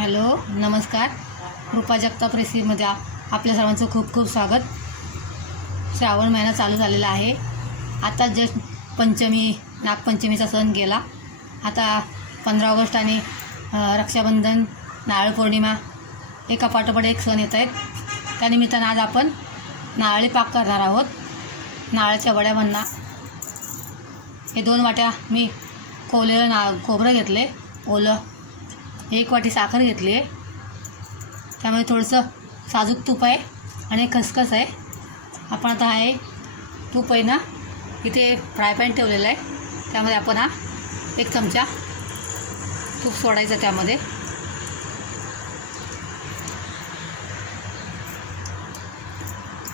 Hello नमस्कार. कृपा जगताप रेसिपीमध्ये आपल्या सर्वांचं खूप खूप स्वागत. श्रावण महिना चालू झालेला आहे. आता जस्ट पंचमी नागपंचमीचा सण गेला. आता पंधरा ऑगस्ट आणि रक्षाबंधन नारळ पौर्णिमा एका पाठोपाठ एक सण येत आहेत. त्यानिमित्तानं आज आपण नारळी पाक करणार आहोत. नारळाच्या वड्या बनणार हे दोन वाट्या मी कोवलेलं ना खोबरं घेतले. ओलं एक वाटी साखर घेतली आहे. त्यामध्ये थोडंसं साजूक तूप आहे आणि खसखस आहे. आपण आता आहे तूप आहे ना इथे फ्राय पॅन ठेवलेलं आहे. त्यामध्ये आपण हा एक चमचा तूप सोडायचं त्यामध्ये.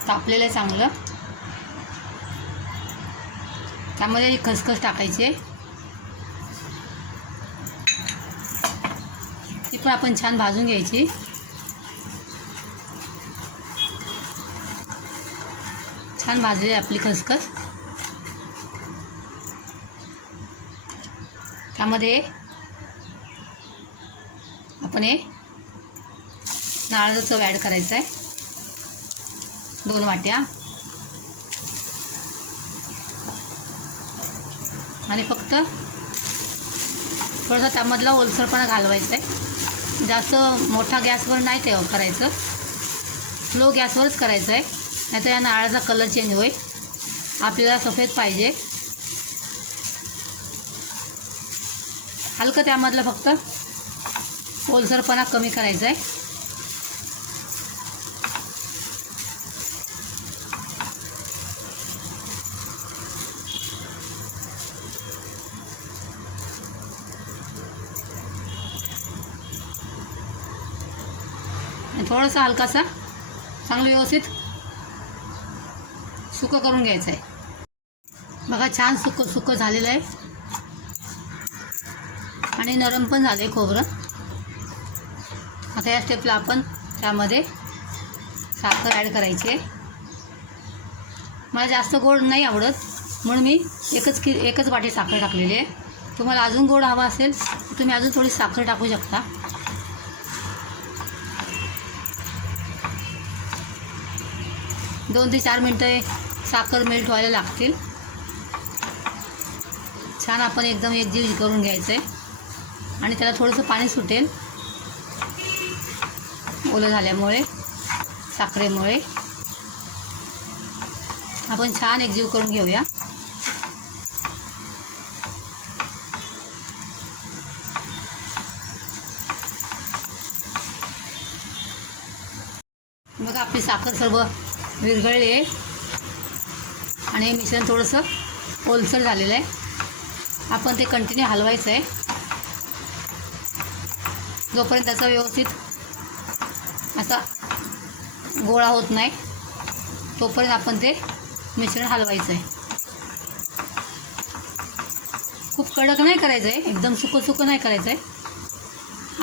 तापलेलं आहे चांगलं. त्यामध्ये खसखस टाकायची आहे. पण आपण छान भाजून घ्यायची. छान भाजली आपली खसखस. त्यामध्ये आपण हे नारळाचं चव ॲड करायचं आहे दोन वाट्या. आणि फक्त थोडासा त्यामधला ओलसरपणा घालवायचा आहे जास्त मोठा गॅसवर नाही ते करायचं. स्लो गॅसवरच करायचं आहे. नाहीतर या नारळाचा कलर चेंज होईल. आपल्याला सफेद पाहिजे. हलकं त्यामधलं फक्त ओलसरपणा कमी करायचा आहे. आणि थोडंसं हलकासा चांगलं व्यवस्थित सुकं करून घ्यायचं आहे. बघा छान सुकं सुकं झालेलं आहे. आणि नरम पण झालं आहे खोबरं. आता या स्टेपला आपण त्यामध्ये साखर ॲड करायची आहे. मला जास्त गोड नाही आवडत म्हणून मी एकच कि एकच वाटी साखर टाकलेली आहे. तुम्हाला अजून गोड हवा असेल तर तुम्ही अजून थोडी साखर टाकू शकता. दोन ते चार मिनटं साखर मेल्ट व्हायला लागतील. छान आपण एकदम एकजीव करून घ्यायचं आहे आणि त्याला थोडंसं पाणी सुटेल. ओलं झाल्यामुळे साखरेमुळे. आपण छान एकजीव करून घेऊया. बघा आपली साखर सर्व विरघळले आणि मिश्रण थोडंसं ओलसर झालेलं आहे. आपण ते कंटिन्यू हलवायचं आहे. जोपर्यंत त्याचा व्यवस्थित असा गोळा होत नाही तोपर्यंत आपण ते मिश्रण हलवायचं आहे. खूप कडक नाही करायचं आहे. एकदम सुकं सुकं नाही करायचं आहे.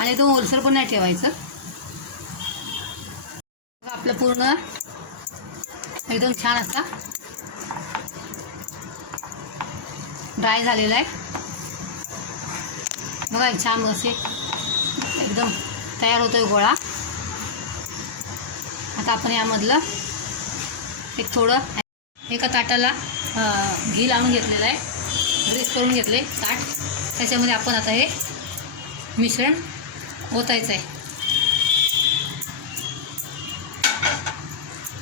आणि एकदम ओलसर पण नाही ठेवायचं. आपलं पूर्ण एकदम छान असा ड्राय झालेला आहे. बघा छान असे एकदम तयार होतो आहे गोळा. आता आपण यामधलं एक थोडं एका ताटाला घी लावून घेतलेलं आहे. ग्रीस करून घेतले ताट. त्याच्यामध्ये आपण आता हे मिश्रण ओतायचं आहे.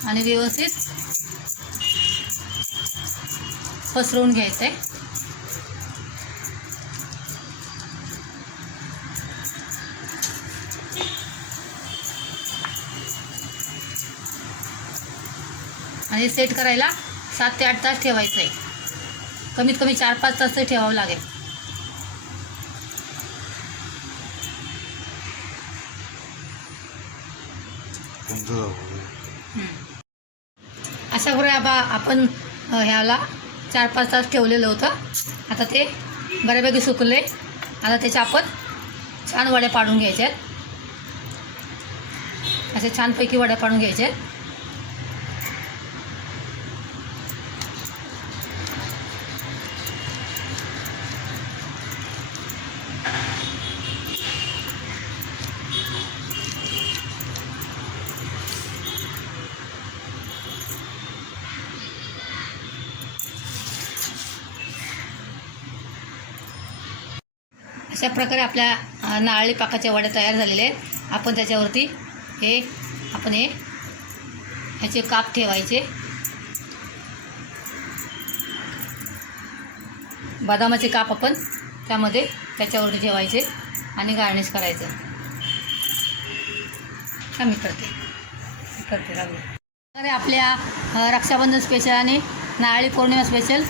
आणि व्यवस्थित पसरवून घ्यायचं. आहे आणि सेट करायला सात ते आठ तास ठेवायचं. आहे कमीत कमी चार पाच तास तर ठेवावं लागेल. अशा प्रकारे बा आपण ह्याला चार पाच तास ठेवलेलं होतं. आता ते बऱ्यापैकी सुकले. आता त्याच्या आपण छान वड्या पाडून घ्यायच्या आहेत. अशा छानपैकी वड्या पाडून घ्यायच्या आहेत. अशा प्रकारे आपल्या नारळी पाकाच्या वड्या तयार झालेल्या आहेत. आपण त्याच्यावरती हे आपण हे ह्याचे काप ठेवायचे. बदामाचे काप आपण त्यामध्ये त्याच्यावरती ठेवायचे आणि गार्निश करायचं. का मी करते. करते अरे आपल्या रक्षाबंधन स्पेशल आणि नारळी पौर्णिमा स्पेशल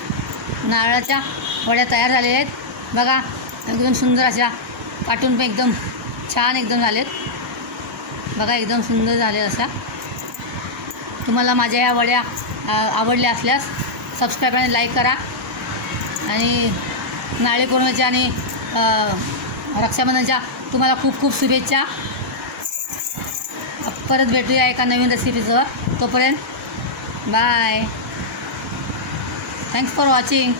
नारळाच्या वड्या तयार झालेल्या आहेत. बघा एकदम सुंदर अशा काटून पण एकदम छान एकदम झालेत. बघा एकदम सुंदर झाले अशा. तुम्हाला माझ्या या वड्या आवडल्या असल्यास सबस्क्राईब आणि लाईक करा. आणि नाळे पौर्णिमेच्या आणि रक्षाबंधनच्या तुम्हाला खूप खूप शुभेच्छा. परत भेटूया एका नवीन रेसिपीसह तोपर्यंत बाय थँक्स फॉर वॉचिंग